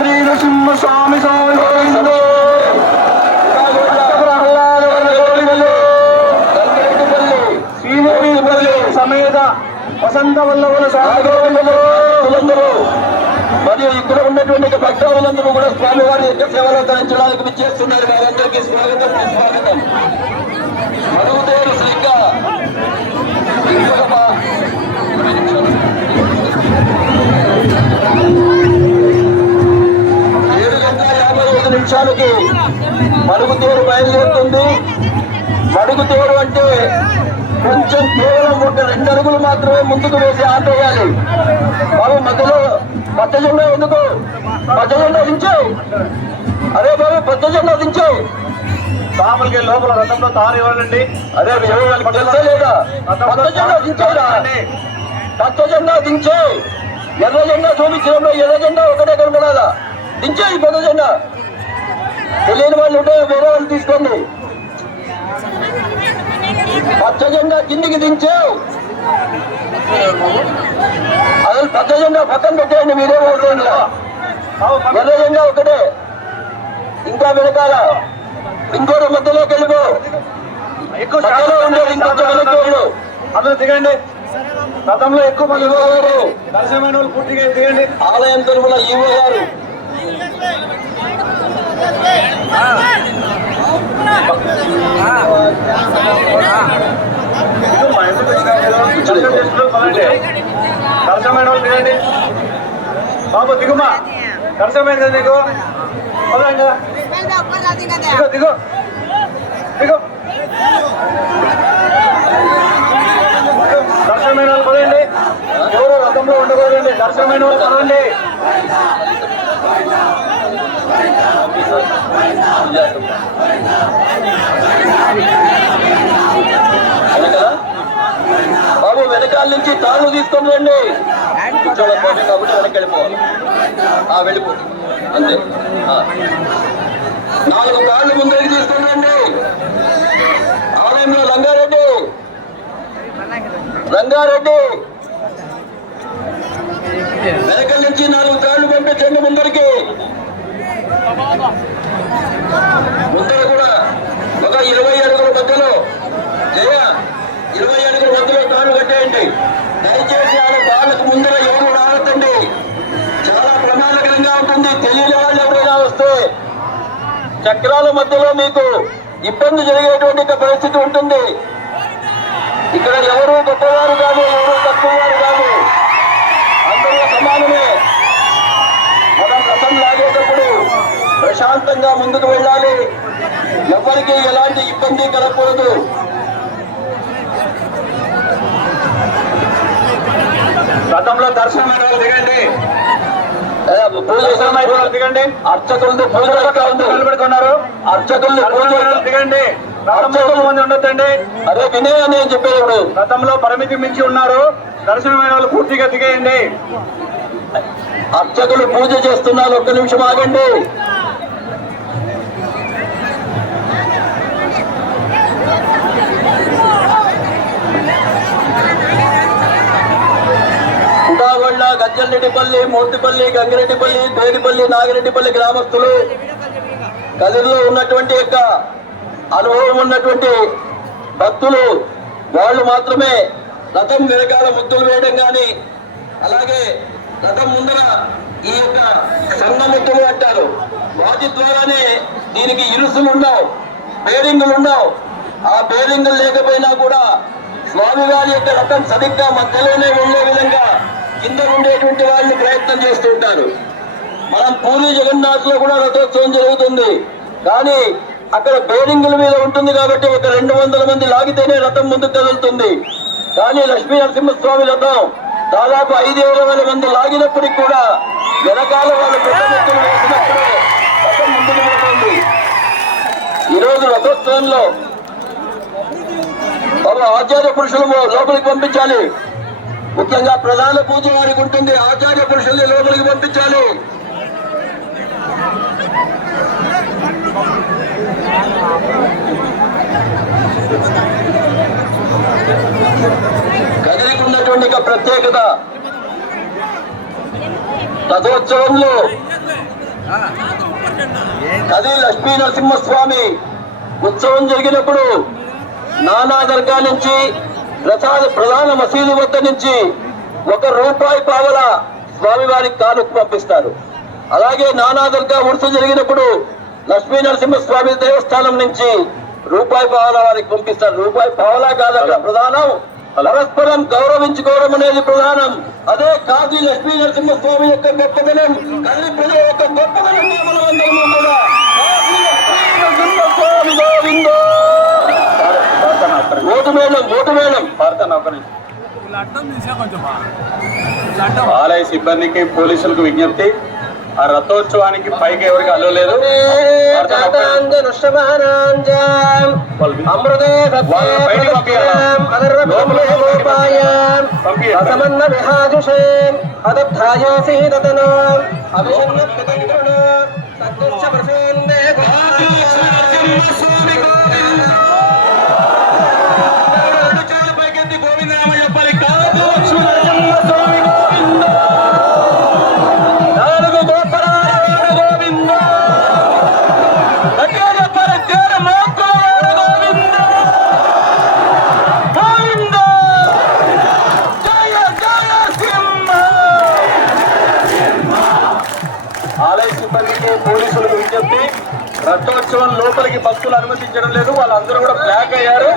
నరసింహ స్వామి స్వామి సమేత వసంత వల్లభుల స్వామి మరియు ఇక్కడ ఉన్నటువంటి భక్తులందరూ కూడా స్వామివారి యొక్క సేవలు తరించడానికి విచ్చేస్తున్నారు. వారందరికీ స్వాగతం స్వాగతం మరుగుదేరు శ్రీగా కొంచెం కేవలం ఒక రెండు అడుగులు మాత్రమే ముందుకు వేసి ఆపేయాలి బాబు మధ్యలో పచ్చ జెండా ఎందుకు? పచ్చ జెండా దించావు అరే బాబు పచ్చ జెండా దించావు సాములకి లోపల రథంలో తాను ఇవ్వాలండి. అదే తెలుసా లేదా పచ్చ జెండా దించావురా పచ్చ జెండా దించే. ఎర్ర జెండా చూపించడంలో ఎర్ర జెండా ఒకటే కనపడాలా? దించే ఈ పెద్ద జెండా. తెలియని వాళ్ళు ఉంటే వేరే వాళ్ళు తీసుకోండి పచ్చ జెండా కిందికి దించావు అసలు పచ్చ జెండా పక్కన పెట్టేయండి మీరే పోతుంది ఎర్ర జెండా ఒకటే. ఇంకా వెనకాల ఇంకోటి మధ్యలోకి వెళ్ళిపో. ఎక్కువ మధ్యలో ఉండేది ఇంకొంచెం వెనక్కి అందరూ దిగండి. రథంలో ఎక్కువ మంది గారు. ఆలయం తరఫున ఈవో గారు మా ఎందుకు వచ్చినారు? దర్శనం చేసుకుని పదండి. దర్శనమైన వాళ్ళు దిగండి బాబు దిగుమా దర్శనమైన కదా నీకు? దిగో దిగో. దిగో. దర్శనమైన వాళ్ళు పదండి. ఎవరో రథంలో ఉండకూడదండి. దర్శనమైన వాళ్ళు పదండి. వెనకాల? బాబు వెనకాల నుంచి తాను తీసుకొని రండి. కూర్చోలేకపోతే కాబట్టి వెనక్కి వెళ్ళిపోవాలి. ఆ అంతే. నాలుగు కాళ్ళు ముందరికి తీసుకొని రండి. ఆలయంలో రంగారెడ్డి. రంగారెడ్డి. వెనకల నుంచి నాలుగు కాళ్ళు పంపించండి ముందరికి. ముందర కూడా ఒక ఇరవై అడుగుల మధ్యలో జయ ఇరవై అడుగుల పెట్టేయండి దయచేసి ఆయన కాళ్ళకు ముందర ఎవరు రావద్దండి చాలా ప్రమాదకరంగా ఉంటుంది. తెలియని వాళ్ళు ఎవరైనా వస్తే చక్రాల మధ్యలో మీకు ఇబ్బంది జరిగేటువంటి పరిస్థితి ఉంటుంది. ఇక్కడ ఎవరు గొప్పవారు కాదు ఎవరు తక్కువవారు కాదు. అందరూ సమానమే. మనం రథం లాగేటప్పుడు ప్రశాంతంగా ముందుకు వెళ్ళాలి. ఎవరికి ఎలాంటి ఇబ్బంది కలగకూడదు. రథంలో దర్శనమైన వాళ్ళు దిగండి. పూజ దిగండి. అర్చకులతో పూజ నిలబెట్టుకున్నారు అర్చకుల్ని పూజ దిగండి. ఎక్కువ మంది ఉండొద్దండి. అరే వినే అని చెప్పేది ఇప్పుడు. రథంలో పరిమితి మించి ఉన్నారు. దర్శనమైన వాళ్ళు పూర్తిగా దిగేయండి. అర్చకులు పూజ చేస్తున్నారు. ఒక్క నిమిషం ఆగండి. ఉడాగొండ మూర్తిపల్లి గంగిరెడ్డిపల్లి దేనిపల్లి నాగిరెడ్డిపల్లి గ్రామస్తులు. కదిరిలో ఉన్నటువంటి యొక్క అనుభవం ఉన్నటువంటి భక్తులు వాళ్ళు మాత్రమే రథం వెనకాల ముద్దులు వేయడం కానీ అలాగే రథం ముందర ఈ యొక్క సన్న ముద్దులు అంటారు. వాటి ద్వారానే దీనికి ఇరుసులు ఉండవు బేరింగులు ఉండవు. ఆ బేరింగులు లేకపోయినా కూడా స్వామివారి యొక్క రథం సరిగ్గా మధ్యలోనే ఉండే విధంగా కింద ఉండేటువంటి వాళ్ళు ప్రయత్నం చేస్తూ ఉంటారు. మనం పూరి జగన్నాథ్లో కూడా రథోత్సవం జరుగుతుంది. కానీ అక్కడ బేరింగుల మీద ఉంటుంది కాబట్టి ఒక రెండు వందల మంది లాగితేనే రథం ముందుకు కదులుతుంది. కానీ లక్ష్మీ నరసింహస్వామి రథం దాదాపు ఐదు వేల మంది లాగినప్పటికి కూడా వెనకాల వాళ్ళు పెద్ద రథం ముందుకు పోతుంది. ఈరోజు రథోత్సవంలో బాబా ఆచార్య పురుషులు లోపలికి పంపించాలి. ముఖ్యంగా ప్రధాన పూజ వారికి ఉంటుంది. ఆచార్య పురుషుల్ని లోపలికి పంపించాలి. కదిరికి ఉన్నటువంటి ప్రత్యేకత. రథోత్సవంలో కది లక్ష్మీ నరసింహస్వామి ఉత్సవం జరిగినప్పుడు నానా దర్గా నుంచి ప్రసాద ప్రధాన మసీదు వద్ద నుంచి ఒక రూపాయి పావల స్వామివారికి కానుకు పంపిస్తారు. అలాగే నానా దర్గా ఉడుసు జరిగినప్పుడు లక్ష్మీ నరసింహస్వామి దేవస్థానం నుంచి రూపాయి పావల వారికి పంపిస్తారు. రూపాయి పావలా అక్కడ ప్రధానం. పరస్పరం గౌరవించుకోవడం అనేది ప్రధానం. అదే కాజీ లక్ష్మీ నరసింహస్వామి యొక్క గొప్పతనం కదిరి ప్రజల యొక్క గొప్పతనం కూడా. ఆలయ సిబ్బందికి పోలీసులకు విజ్ఞప్తి ఆ రథోత్సవానికి పైకి ఎవరికి అలవలేదు అమృతే సిబ్బందికి పోలీసులకు విజ్ఞప్తి. రథోత్సవం లోపలికి భక్తులు అనుమతించడం లేదు. వాళ్ళందరూ కూడా బ్లాక్ అయ్యారు.